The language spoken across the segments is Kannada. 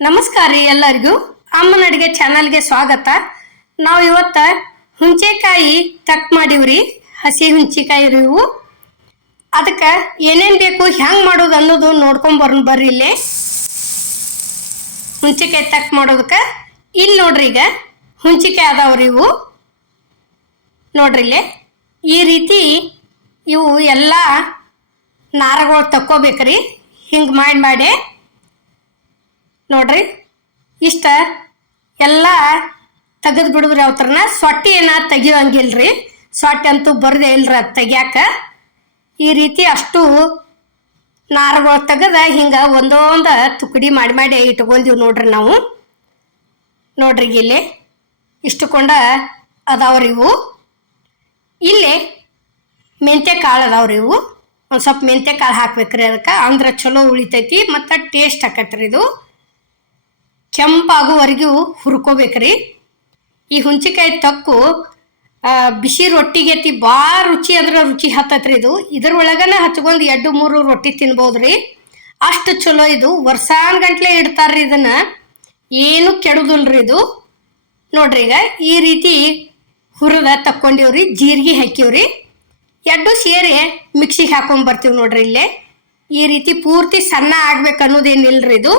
ನಮಸ್ಕಾರ ರೀ ಎಲ್ಲರಿಗೂ. ಅಮ್ಮನ ಅಡುಗೆ ಚಾನಲ್ಗೆ ಸ್ವಾಗತ. ನಾವು ಇವತ್ತ ಹುಂಚೆಕಾಯಿ ಕಟ್ ಮಾಡಿವ್ರಿ ಹಸಿ ಹುಂಚಿಕಾಯಿ ರೀ ಇವು. ಅದಕ್ಕೆ ಏನೇನು ಬೇಕು ಹೆಂಗೆ ಮಾಡೋದು ಅನ್ನೋದು ನೋಡ್ಕೊಂಡ್ ಬರೋಣ ಬರ್ರಿ ಇಲ್ಲಿ. ಹುಂಚಿಕಾಯಿ ತಕ್ ಮಾಡೋದಕ್ಕೆ ಇಲ್ಲಿ ನೋಡ್ರಿ ಈಗ ಹುಂಚಿಕಾಯಿ ಅದಾವ್ರಿ ಇವು. ನೋಡ್ರಿ ಇಲ್ಲಿ. ಈ ರೀತಿ ಇವು ಎಲ್ಲ ನಾರಗಳು ತಕ್ಕೋಬೇಕ್ರಿ ಹಿಂಗೆ ಮಾಡಿ ಮಾಡಿ. ನೋಡ್ರಿ, ಇಷ್ಟ? ಎಲ್ಲ ತೆಗೆದು ಬಿಡುದ್ರಿ ಅವತ್ರನ. ಸೊಟ್ಟಿ ಏನ ತೆಗಿಯೋಂಗಿಲ್ರಿ. ಸೊಟ್ಟಿ ಅಂತೂ ಬರದೇ ಇಲ್ರಿ ಅದು ತೆಗ್ಯಾಕ. ಈ ರೀತಿ ಅಷ್ಟು ನಾರುಗಳು ತೆಗೆದ ಹಿಂಗೆ ಒಂದೊಂದು ತುಕಡಿ ಮಾಡಿ ಮಾಡಿ ಇಟ್ಕೊಂತೀವಿ ನೋಡ್ರಿ ನಾವು. ನೋಡ್ರಿ ಇಲ್ಲಿ ಇಷ್ಟುಕೊಂಡ ಅದಾವ್ರಿ ಇವು. ಇಲ್ಲಿ ಮೆಂತ್ಯ ಕಾಳು ಅದಾವ್ರಿ ಇವು. ಒಂದು ಸ್ವಲ್ಪ ಮೆಂತ್ಯ ಕಾಳು ಹಾಕ್ಬೇಕ್ರಿ ಅದಕ್ಕೆ. ಅಂದ್ರೆ ಚಲೋ ಉಳಿತೈತಿ ಮತ್ತು ಟೇಸ್ಟ್ ಹಾಕತ್ರಿ ಇದು. ಕೆಂಪಾಗುವರೆಗೂ ಹುರ್ಕೋಬೇಕ್ರಿ. ಈ ಹುಂಚಿಕಾಯಿ ತಕ್ಕು ಬಿಸಿ ರೊಟ್ಟಿಗೆ ತಿ ಭಾಳ ರುಚಿ ಅಂದ್ರೆ ರುಚಿ ಹತ್ತತ್ರಿ ಇದು. ಇದ್ರ ಒಳಗನ ಹಚ್ಕೊಂಡು ಎರಡು, ಮೂರು ರೊಟ್ಟಿ ತಿನ್ಬೋದ್ರಿ. ಅಷ್ಟು ಚಲೋ ಇದು. ವರ್ಷಾನ್ ಗಂಟ್ಲೆ ಇಡ್ತಾರ್ರಿ ಇದನ್ನ. ಏನು ಕೆಡುದಿಲ್ರಿ ಇದು. ನೋಡ್ರಿ ಈಗ ಈ ರೀತಿ ಹುರಿದ ತಕ್ಕೊಂಡಿವ್ರಿ, ಜೀರಿಗೆ ಹಾಕಿವ್ರಿ. ಎರಡು ಸೇರಿ ಮಿಕ್ಸಿಗೆ ಹಾಕೊಂಡ್ ಬರ್ತೀವಿ ನೋಡ್ರಿ ಇಲ್ಲೇ. ಈ ರೀತಿ ಪೂರ್ತಿ ಸಣ್ಣ ಆಗ್ಬೇಕು ಅನ್ನೋದೇನಿಲ್ರಿ ಇದು.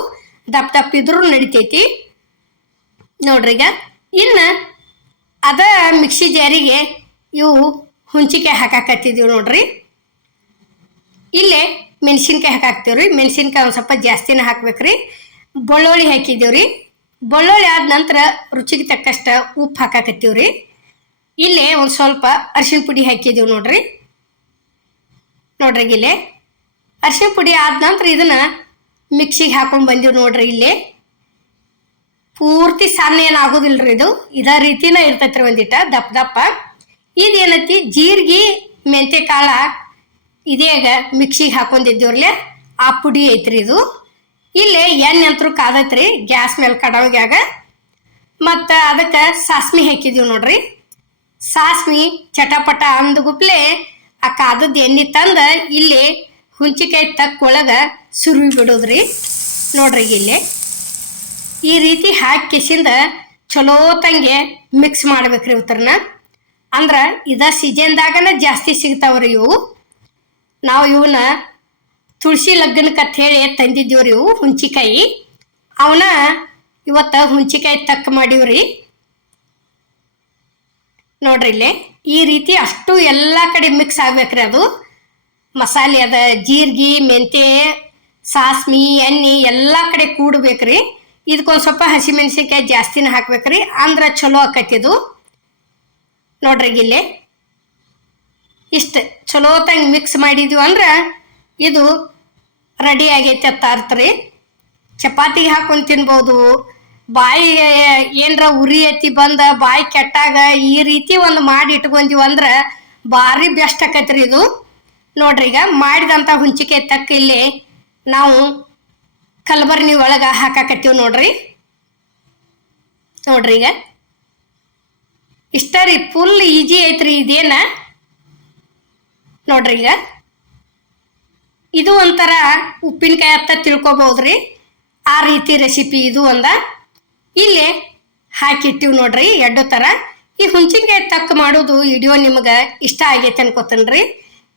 ದಪ್ಪ ದಪ್ಪ ಇದ್ರು ನಡಿತೈತಿ. ನೋಡ್ರಿ ಈಗ, ಇನ್ನು ಅದ ಮಿಕ್ಸಿ ಜಾರಿಗೆ ಇವು ಹುಂಚಿಕಾಯಿ ಹಾಕಾಕತ್ತಿದೀವಿ ನೋಡ್ರಿ. ಇಲ್ಲೇ ಮೆಣಸಿನ್ಕಾಯಿ ರೀ ಮೆಣಸಿನ್ಕಾಯಿ ಒಂದು ಸ್ವಲ್ಪ ಜಾಸ್ತಿನೇ ಹಾಕ್ಬೇಕ್ರಿ. ಬೆಳ್ಳುಳ್ಳಿ ಹಾಕಿದ್ದೀವ್ರಿ. ಬೆಳ್ಳುಳ್ಳಿ ಆದ ನಂತರ ರುಚಿಗೆ ತಕ್ಕಷ್ಟು ಉಪ್ಪು ಹಾಕಾಕತ್ತೀವ್ರಿ. ಇಲ್ಲೇ ಒಂದು ಸ್ವಲ್ಪ ಅರಿಶಿನ ಪುಡಿ ಹಾಕಿದ್ದೀವಿ ನೋಡ್ರಿ. ನೋಡ್ರಿ ಇಲ್ಲೇ. ಅರಿಶಿನ ಪುಡಿ ಆದ ನಂತರ ಇದನ್ನ ಮಿಕ್ಸಿಗೆ ಹಾಕೊಂಡು ಬಂದೀವಿ ನೋಡ್ರಿ ಇಲ್ಲಿ. ಪೂರ್ತಿ ಸಣ್ಣ ಏನು ರೀ ಇದು. ಇದ ರೀತಿನ ಇರ್ತೈತ್ರಿ ಒಂದಿಟ, ದಪ್ಪ ದಪ್ಪ. ಇದೇನೈತಿ? ಜೀರಿಗೆ ಮೆಂತೆ ಕಾಳ ಇದೇಗ ಮಿಕ್ಸಿಗೆ ಹಾಕೊಂಡಿದ್ದೀವ್ರಲೆ ಆ ಪುಡಿ ಐತ್ರಿ ಇದು. ಇಲ್ಲಿ ಎಣ್ಣೆ ಅಂತರೂ ಕಾದೈತ್ರಿ, ಗ್ಯಾಸ್ ಮೇಲೆ ಕಡವ್ಯಾಗ ಮತ್ತು ಅದಕ್ಕೆ ಸಾಸ್ಮಿ ಹಾಕಿದೀವಿ ನೋಡ್ರಿ. ಸಾಸ್ಮಿ ಚಟಪಟ ಅಂದಗುಪ್ಲೆ ಆ ಕಾದದ್ದು ಎಣ್ಣೆ ತಂದು ಇಲ್ಲಿ ಹುಂಚಿಕಾಯಿ ತಕ್ಕೊಳಗ ಸುರುವಿ ಬಿಡೋದ್ರಿ. ನೋಡ್ರಿ ಇಲ್ಲಿ. ಈ ರೀತಿ ಹಾಕಿಸಿಂದ ಚಲೋ ತಂಗೆ ಮಿಕ್ಸ್ ಮಾಡ್ಬೇಕ್ರಿ ಉತ್ತರನ ಅಂದ್ರೆ ಇದ ಸೀಜನ್ದಾಗನ ಜಾಸ್ತಿ ಸಿಗ್ತಾವ್ರಿ ಇವು. ನಾವು ಇವನ್ನ ತುಳಸಿ ಲಗ್ನಕ್ಕೆ ಹೇಳಿ ತಂದಿದ್ದೀವ್ರಿ ಇವು ಹುಂಚಿಕಾಯಿ. ಅವನ ಇವತ್ತು ಹುಂಚಿಕಾಯಿ ತಕ್ಕ ಮಾಡೀವ್ರಿ. ನೋಡ್ರಿ ಇಲ್ಲಿ. ಈ ರೀತಿ ಅಷ್ಟು ಎಲ್ಲ ಕಡೆ ಮಿಕ್ಸ್ ಆಗ್ಬೇಕ್ರಿ ಅದು. ಮಸಾಲೆ ಅದ, ಜೀರಿಗೆ, ಮೆಂತೆ, ಸಾಸ್ಮಿ, ಎಣ್ಣೆ ಎಲ್ಲ ಕಡೆ ಕೂಡ್ಬೇಕ್ರಿ. ಇದಕ್ಕೊಂದು ಸ್ವಲ್ಪ ಹಸಿಮೆಣಸಿನ್ಕಾಯಿ ಜಾಸ್ತಿನ ಹಾಕ್ಬೇಕ್ರಿ. ಅಂದ್ರೆ ಚಲೋ ಆಕೈತಿ ಇದು. ನೋಡ್ರಿ ಇಲ್ಲಿ ಇಷ್ಟು ಚಲೋ ತಂಗೆ ಮಿಕ್ಸ್ ಮಾಡಿದ್ವಿ ಅಂದ್ರೆ ಇದು ರೆಡಿ ಆಗೈತೆ ಅರ್ಥ ಚಪಾತಿಗೆ ಹಾಕೊಂಡು ತಿನ್ಬೋದು. ಬಾಯಿ ಏನರ ಉರಿ ಎತ್ತಿ ಬಂದ ಬಾಯಿ ಕೆಟ್ಟಾಗ ಈ ರೀತಿ ಒಂದು ಮಾಡಿ ಇಟ್ಕೊಂತೀವಿ ಅಂದ್ರೆ ಭಾರಿ ಬೆಸ್ಟ್ ಆಕೈತ್ರಿ ಇದು. ನೋಡ್ರಿ ಈಗ ಮಾಡಿದಂಥ ಹುಂಚಿಕೆ ತಕ್ಕ ಇಲ್ಲಿ ನಾವು ಕಲಬರ್ನಿ ಒಳಗೆ ಹಾಕಾಕತ್ತೀವಿ ನೋಡ್ರಿ. ನೋಡ್ರಿ ಈಗ. ಇಷ್ಟ ರೀ ಫುಲ್ ಈಜಿ ಐತ್ರಿ ಇದೇನ. ನೋಡ್ರಿ ಈಗ. ಇದು ಒಂಥರ ಉಪ್ಪಿನಕಾಯಿ ಅಂತ ತಿಳ್ಕೊಬಹುದ್ರಿ ಆ ರೀತಿ ರೆಸಿಪಿ ಇದು ಒಂದ. ಇಲ್ಲಿ ಹಾಕಿಟ್ಟಿವಿ ನೋಡ್ರಿ, ಎರಡು ಥರ ಈ ಹುಂಚಿನಕಾಯಿ ತಕ್ಕ ಮಾಡೋದು ವಿಡಿಯೋ ನಿಮಗೆ ಇಷ್ಟ ಆಗೈತೆ ಅನ್ಕೋತೇನ್ರಿ.